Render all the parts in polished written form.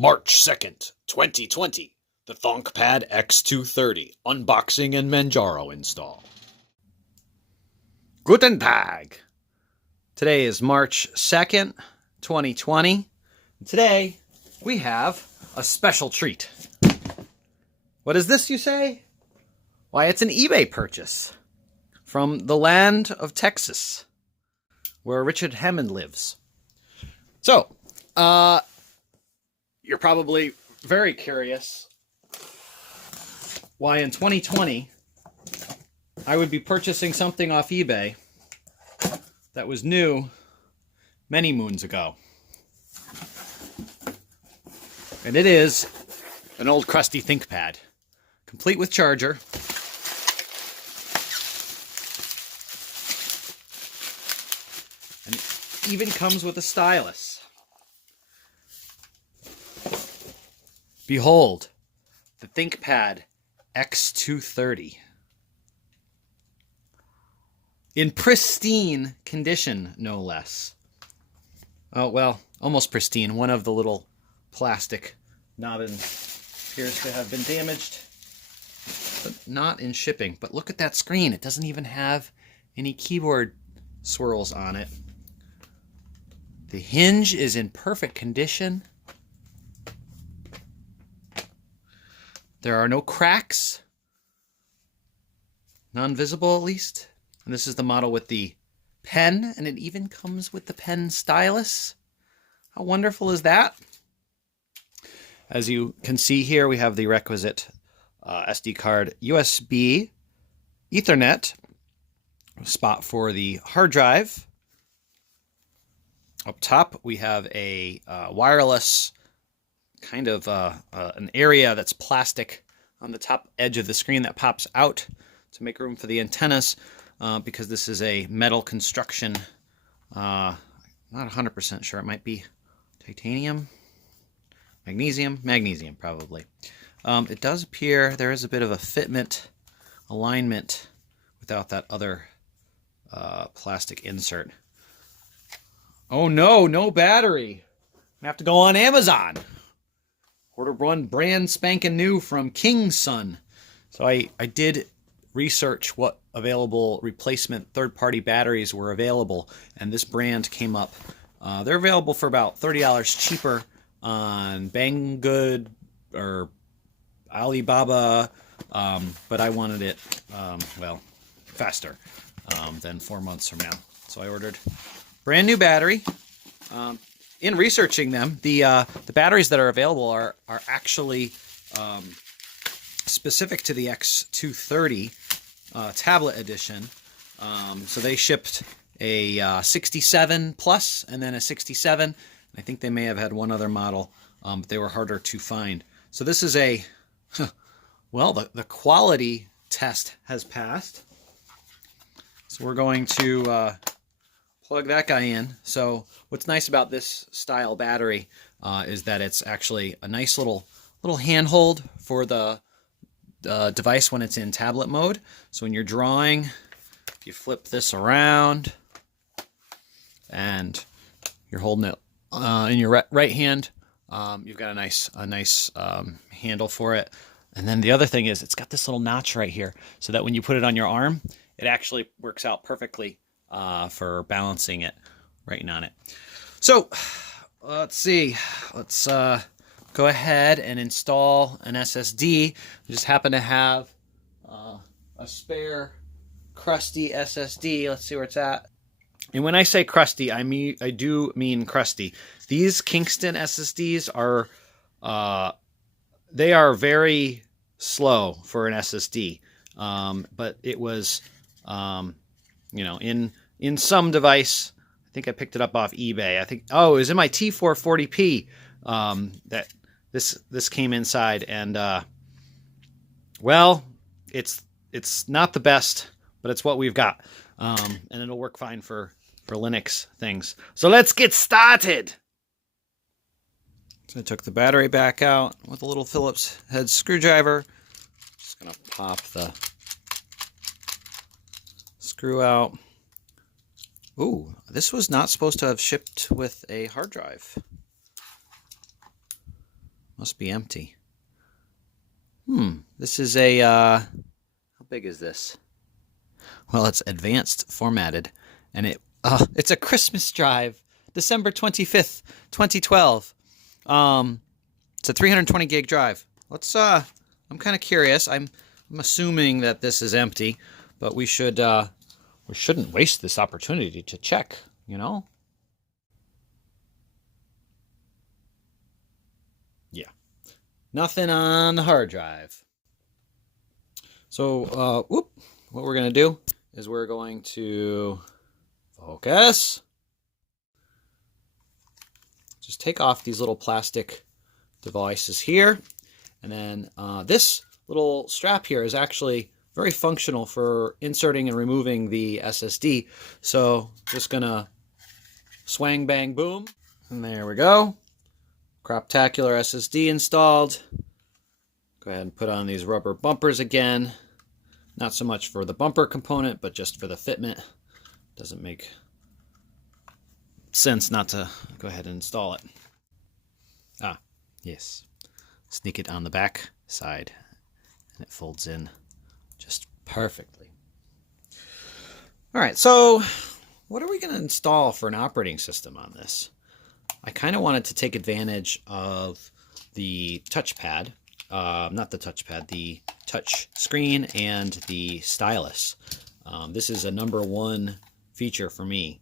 March 2nd, 2020, the Thinkpad X230 unboxing and Manjaro install. Guten Tag! Today is March 2nd, 2020. Today we have a special treat. What is this, you say? Why, it's an eBay purchase from the land of Texas, where Richard Hammond lives. So, you're probably very curious why in 2020 I would be purchasing something off eBay that was new many moons ago. And it is an old crusty ThinkPad, complete with charger. And it even comes with a stylus. Behold, the Thinkpad X230. In pristine condition, no less. Oh, well, almost pristine. One of the little plastic noggins appears to have been damaged, but not in shipping. But look at that screen. It doesn't even have any keyboard swirls on it. The hinge is in perfect condition. There are no cracks. None visible, at least. And this is the model with the pen, and it even comes with the pen stylus. How wonderful is that? As you can see here, we have the requisite SD card USB Ethernet spot for the hard drive. Up top, we have a wireless kind of an area that's plastic on the top edge of the screen that pops out to make room for the antennas, because this is a metal construction. Not 100% sure. It might be titanium, magnesium probably. It does appear there is a bit of a fitment alignment without that other plastic insert. Oh no, no battery. I have to go on Amazon. Order one brand spanking new from Sun. So I did research what available replacement third-party batteries were available, and this brand came up. They're available for about $30 cheaper on Banggood or Alibaba, but I wanted it, well, faster than 4 months from now. So I ordered brand new battery. In researching them, the batteries that are available are actually specific to the X230 tablet edition. So they shipped a 67 plus and then a 67. I think they may have had one other model, but they were harder to find. So this is a, well, the quality test has passed. So we're going to plug that guy in. So what's nice about this style battery is that it's actually a nice little handhold for the device when it's in tablet mode. So when you're drawing, if you flip this around and you're holding it in your right hand, you've got a nice handle for it. And then the other thing is it's got this little notch right here, so that when you put it on your arm, it actually works out perfectly for balancing it, right on it. So let's see. Let's go ahead and install an SSD. I just happen to have a spare crusty SSD. Let's see where it's at. And when I say crusty, I do mean crusty. These Kingston SSDs are they are very slow for an SSD, but it was you know, in some device. I think I picked it up off eBay. I think, oh, it was in my T440p that this came inside, and well, it's not the best, but it's what we've got, and it'll work fine for Linux things. So let's get started. So I took the battery back out with a little Phillips head screwdriver. Just gonna pop the screw out. Ooh, this was not supposed to have shipped with a hard drive. Must be empty. This is a, how big is this? Well, it's advanced formatted, and it's a Christmas drive, December 25th, 2012. It's a 320 gig drive. I'm kind of curious. I'm assuming that this is empty, but we shouldn't waste this opportunity to check, you know? Yeah. Nothing on the hard drive. So, what we're going to do is we're going to focus. Just take off these little plastic devices here. And then this little strap here is actually very functional for inserting and removing the SSD. So just gonna swang, bang, boom. And there we go. Craptacular SSD installed. Go ahead and put on these rubber bumpers again. Not so much for the bumper component, but just for the fitment. Doesn't make sense not to go ahead and install it. Ah, yes. Sneak it on the back side, and it folds in just perfectly. All right, so what are we going to install for an operating system on this? I kind of wanted to take advantage of the touchpad, not the touchpad, the touch screen and the stylus. This is a #1 feature for me.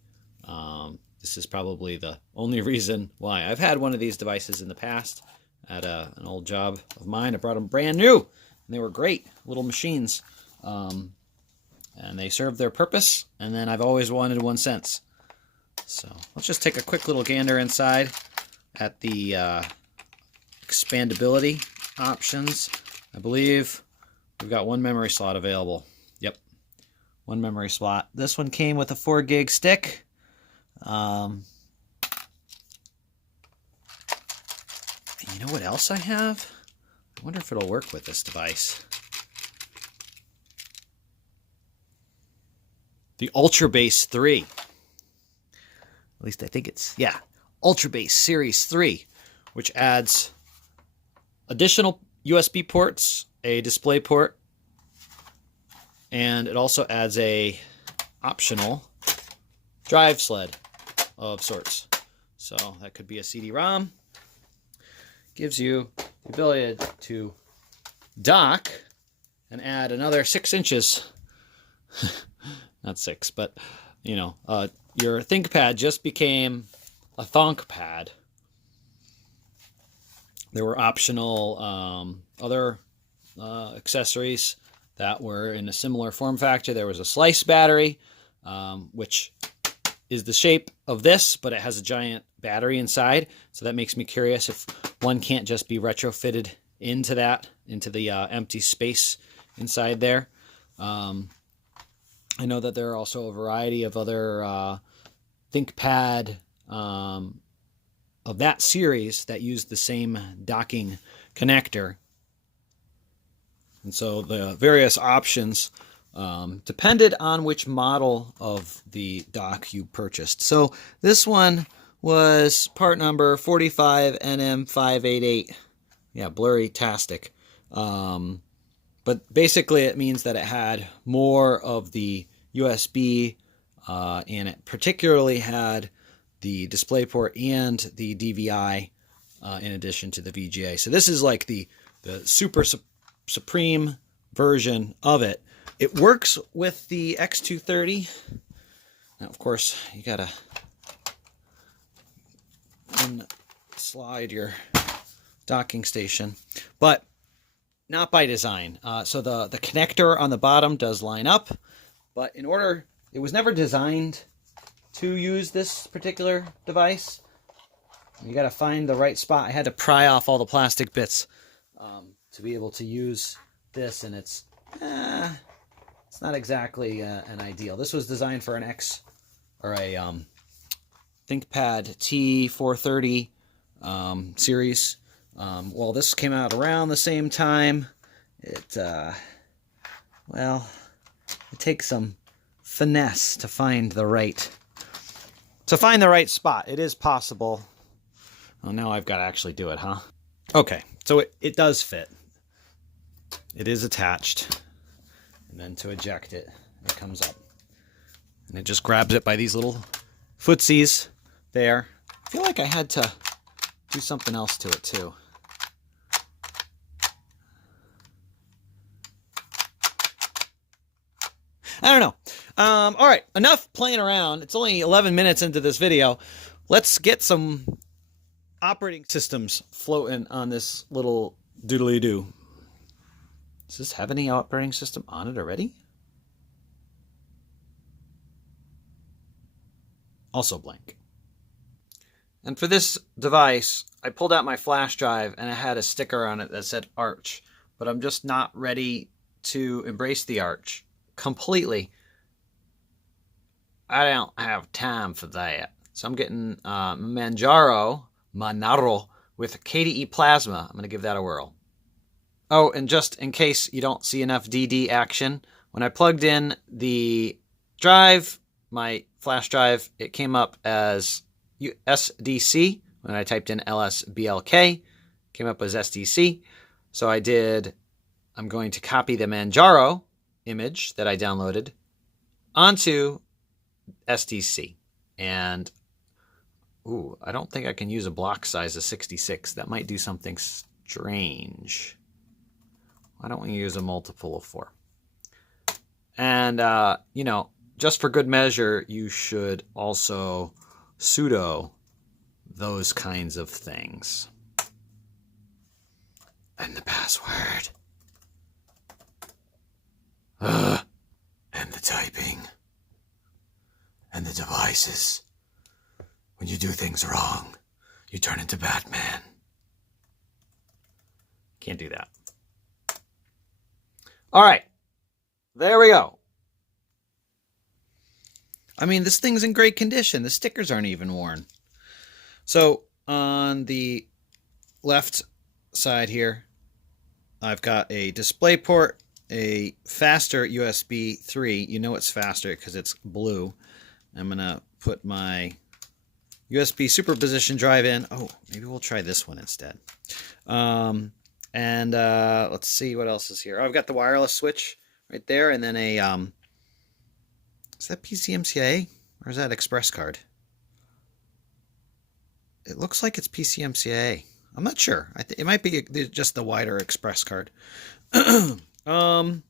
This is probably the only reason why. I've had one of these devices in the past at an old job of mine. I brought them brand new, and they were great little machines. And they served their purpose, and then I've always wanted one since. So let's just take a quick little gander inside at the expandability options. I believe we've got one memory slot available. Yep, one memory slot. This one came with a 4 gig stick. You know what else I have? I wonder if it'll work with this device. The UltraBase 3. At least I think it's, yeah, UltraBase Series 3, which adds additional USB ports, a display port, and it also adds a optional drive sled of sorts. So that could be a CD-ROM. Gives you the ability to dock and add another 6 inches. Not 6, but you know, your ThinkPad just became a Thonkpad. There were optional other accessories that were in a similar form factor. There was a slice battery, which is the shape of this, but it has a giant battery inside. So that makes me curious if one can't just be retrofitted into the empty space inside there. I know that there are also a variety of other ThinkPad of that series that use the same docking connector. And so the various options depended on which model of the dock you purchased. So this one was part number 45NM588. Yeah, blurry-tastic. But basically it means that it had more of the USB and it particularly had the DisplayPort and the DVI in addition to the VGA. So this is like the super supreme version of it. It works with the X230. Now, of course, you gotta slide your docking station, but not by design. So the connector on the bottom does line up, but it was never designed to use this particular device. You got to find the right spot. I had to pry off all the plastic bits to be able to use this, and it's not exactly an ideal. This was designed for a Thinkpad T430 series. Well, this came out around the same time. It takes some finesse to find the right spot. It is possible. Oh, now I've got to actually do it, huh? Okay, so it does fit. It is attached. And then to eject it, it comes up. And it just grabs it by these little footsies there. I feel like I had to do something else to it too. I don't know. All right, enough playing around. It's only 11 minutes into this video. Let's get some operating systems floating on this little doodly-doo. Does this have any operating system on it already? Also blank. And for this device, I pulled out my flash drive and it had a sticker on it that said Arch, but I'm just not ready to embrace the Arch completely. I don't have time for that. So I'm getting Manjaro with KDE Plasma. I'm going to give that a whirl. Oh, and just in case you don't see enough DD action, when I plugged in the drive, my flash drive, it came up as SDC. When I typed in LSBLK, it came up as SDC. So I'm going to copy the Manjaro image that I downloaded onto SDC. And, ooh, I don't think I can use a block size of 66. That might do something strange. Why don't we use a multiple of 4? And, you know, just for good measure, you should also sudo those kinds of things. And the password. And the typing. And the devices. When you do things wrong, you turn into Batman. Can't do that. All right. There we go. I mean, this thing's in great condition. The stickers aren't even worn. So on the left side here, I've got a display port, a faster USB 3. You know it's faster because it's blue. I'm going to put my USB superposition drive in. Oh, maybe we'll try this one instead. Let's see what else is here. Oh, I've got the wireless switch right there, and then a is that PCMCIA or is that Express card? It looks like it's PCMCIA. I'm not sure. It might be just the wider Express card. What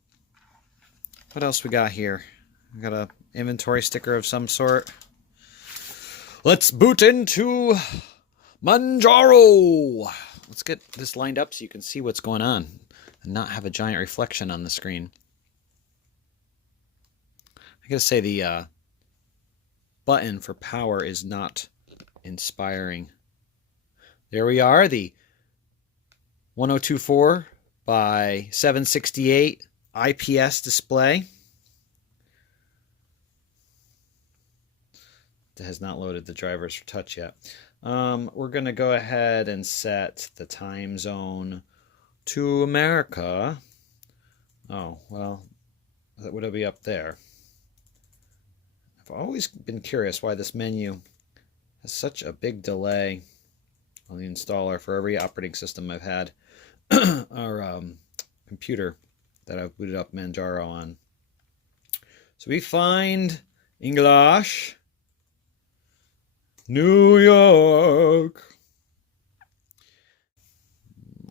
else we got here? We got a inventory sticker of some sort. Let's boot into Manjaro. Let's get this lined up so you can see what's going on and not have a giant reflection on the screen. I gotta say the button for power is not inspiring. There we are, the 1024 by 768 IPS display. It has not loaded the drivers for touch yet. We're going to go ahead and set the time zone to America. Oh, well, that would be up there. I've always been curious why this menu has such a big delay on the installer for every operating system I've had or computer that I've booted up Manjaro on. So we find English. New York.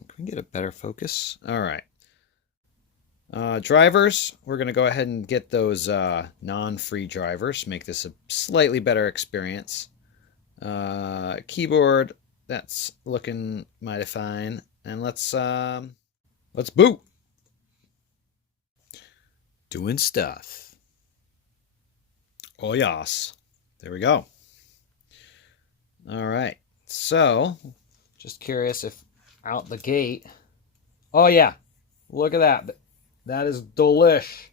Can we get a better focus? All right. Drivers, we're going to go ahead and get those non-free drivers, make this a slightly better experience. Keyboard, that's looking mighty fine. And let's boot. Doing stuff. Oh, yes. There we go. All right, so just curious if out the gate. Oh yeah, look at that. That is delish.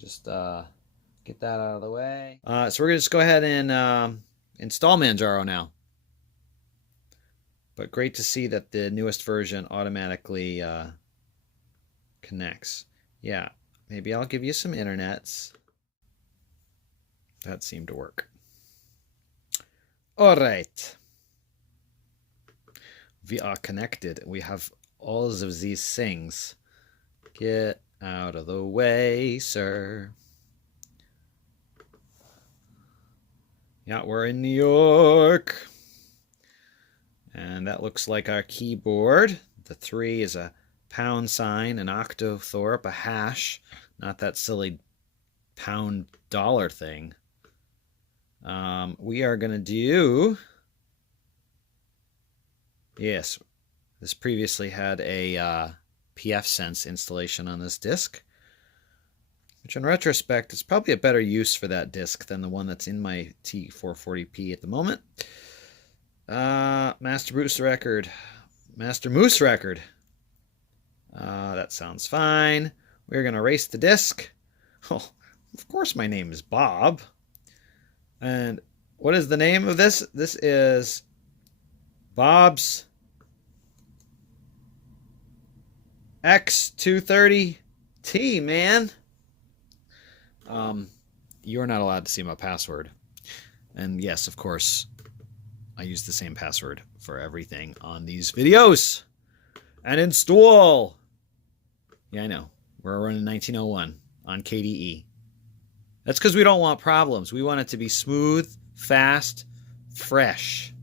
Just get that out of the way. So we're gonna just go ahead and install Manjaro now. But great to see that the newest version automatically connects. Yeah, maybe I'll give you some internets. That seemed to work. All right. we are connected. We have all of these things. Get out of the way, sir. Yeah, we're in New York. And that looks like our keyboard. The 3 is a pound sign, an octothorpe, a hash, not that silly pound dollar thing. We are going to do... Yes, this previously had a pfSense installation on this disk, which in retrospect is probably a better use for that disk than the one that's in my T440p at the moment. Master Moose record. Master Moose record. That sounds fine. We're going to erase the disk. Oh, of course my name is Bob. And what is the name of this? This is Bob's X230t, man. You're not allowed to see my password. And yes, of course, I use the same password for everything on these videos. And install. Yeah, I know. We're running 1901 on KDE. That's because we don't want problems. We want it to be smooth, fast, fresh.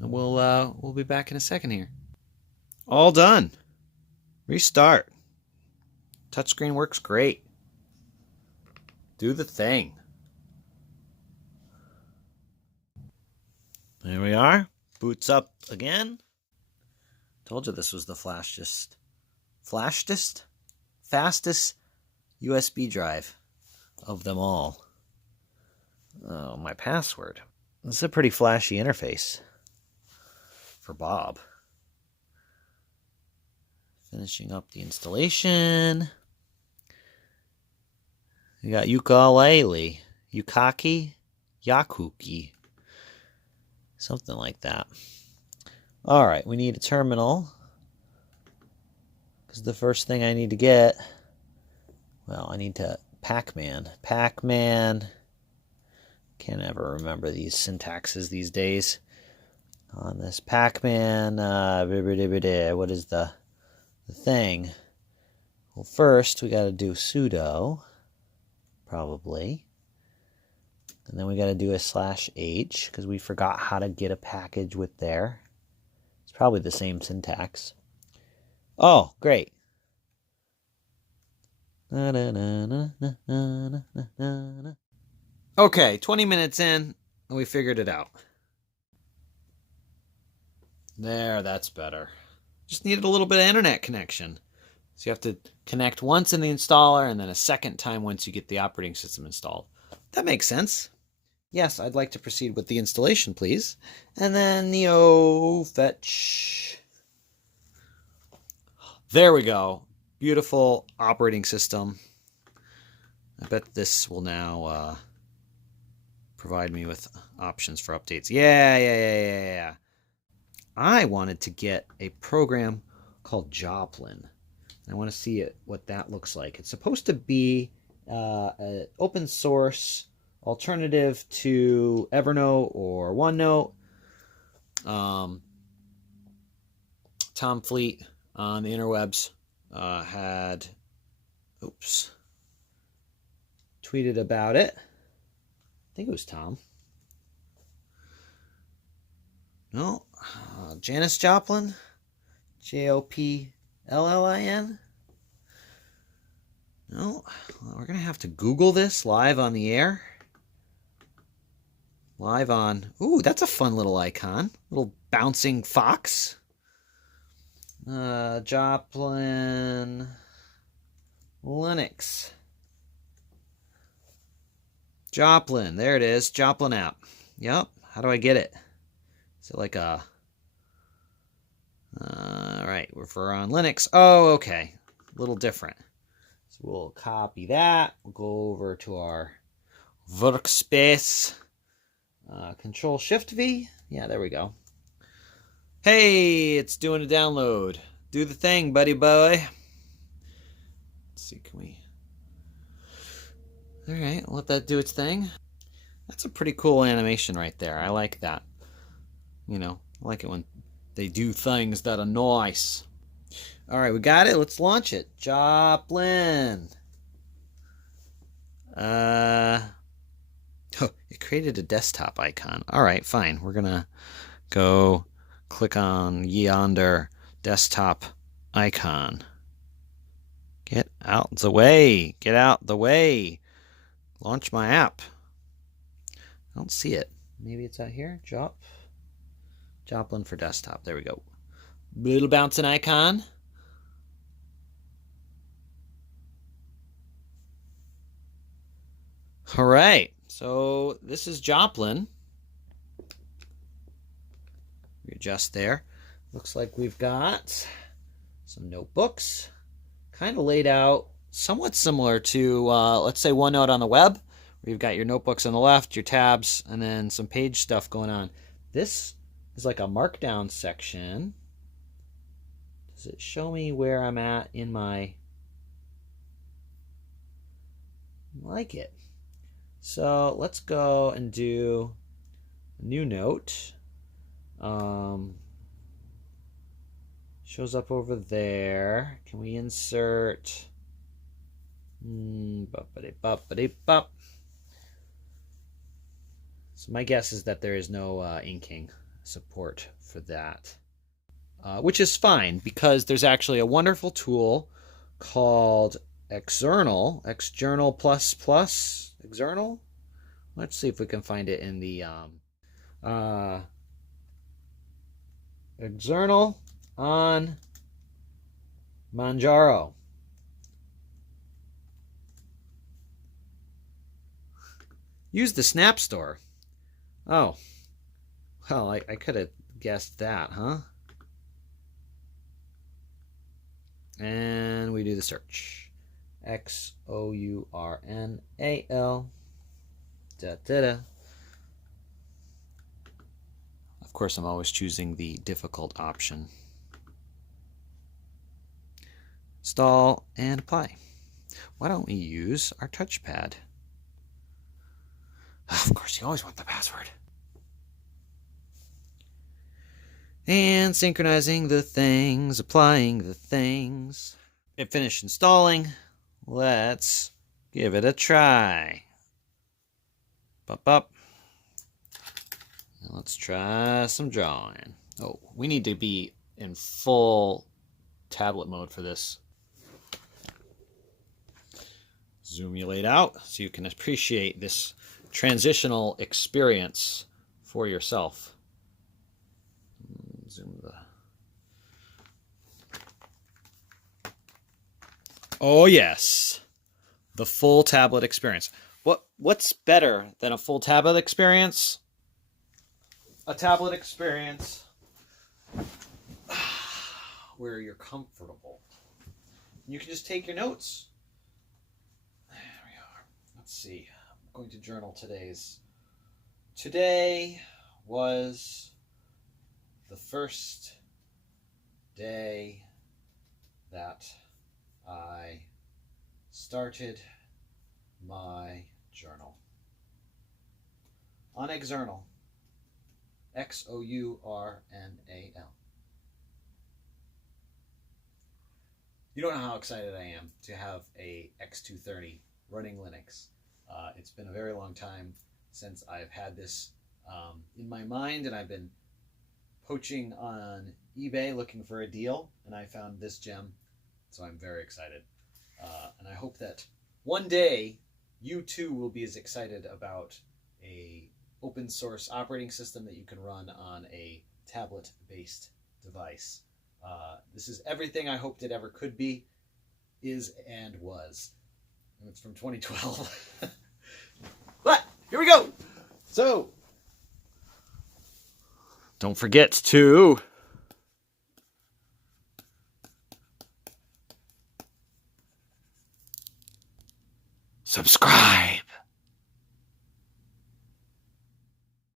And we'll be back in a second here. All done. Restart. Touchscreen works great. Do the thing. There we are. Boots up again. Told you this was the fastest USB drive of them all. Oh, my password. This is a pretty flashy interface for Bob. Finishing up the installation. We got ukulele, yukaki, yakuki, something like that. All right, we need a terminal because the first thing I need to get, well, I need to Pac-Man. Can't ever remember these syntaxes these days. On this Pac-Man, what is the thing? Well, first we got to do sudo, probably. And then we got to do a /h because we forgot how to get a package with there. It's probably the same syntax. Oh, great. Okay, 20 minutes in, and we figured it out. There, that's better. Just needed a little bit of internet connection. So you have to connect once in the installer and then a second time once you get the operating system installed. That makes sense. Yes, I'd like to proceed with the installation, please. And then neo fetch. There we go. Beautiful operating system. I bet this will now provide me with options for updates. Yeah. I wanted to get a program called Joplin. I want to see what that looks like. It's supposed to be an open source alternative to Evernote or OneNote. Tom Fleet on the interwebs had tweeted about it. I think it was Tom. No, Janis Joplin, Joplin. No, we're gonna have to Google this live on the air. Live on. Ooh, that's a fun little icon. Little bouncing fox. Joplin Linux. Joplin, there it is. Joplin app. Yep. How do I get it? Is it like a... right, if we're on Linux. Oh, okay. A little different. So we'll copy that. We'll go over to our workspace. Control-Shift-V. Yeah, there we go. Hey, it's doing a download. Do the thing, buddy boy. Let's see, can we... Alright, let that do its thing. That's a pretty cool animation right there. I like that. You know, I like it when they do things that are nice. All right, we got it. Let's launch it. Joplin. Oh, it created a desktop icon. All right, fine. We're gonna go click on yonder desktop icon. Get out the way. Get out the way. Launch my app. I don't see it. Maybe it's out here. Joplin for desktop. There we go. Little bouncing icon. All right. So this is Joplin. We adjust there. Looks like we've got some notebooks, kind of laid out somewhat similar to, let's say, OneNote on the web, where you've got your notebooks on the left, your tabs, and then some page stuff going on. This is like a markdown section. Does it show me where I'm at in my... I like it. So let's go and do a new note. Shows up over there. Can we insert? Bup-a-de-bup-a-de-bup. So my guess is that there is no inking support for that, which is fine because there's actually a wonderful tool called Xournal, Xournal plus plus Xournal. Let's see if we can find it in the Xournal on Manjaro. Use the Snap Store. Oh, well, I could have guessed that, huh? And we do the search. Xournal. Da-da-da. Of course, I'm always choosing the difficult option. Install and apply. Why don't we use our touchpad? Of course, you always want the password. And synchronizing the things, applying the things. It finished installing. Let's give it a try. Up. And let's try some drawing. Oh, we need to be in full tablet mode for this. Zoomulate out so you can appreciate this transitional experience for yourself. Zoom the... Oh yes, the full tablet experience. What's better than a full tablet experience? A tablet experience where you're comfortable. You can just take your notes. There we are. Let's see. I'm going to journal Today was the first day that I started my journal on Xournal. Xournal. You don't know how excited I am to have a X230 running Linux. It's been a very long time since I've had this in my mind, and I've been poaching on eBay looking for a deal, and I found this gem, so I'm very excited. And I hope that one day you too will be as excited about a open source operating system that you can run on a tablet-based device. This is everything I hoped it ever could be, is, and was. And it's from 2012. But here we go. So don't forget to subscribe.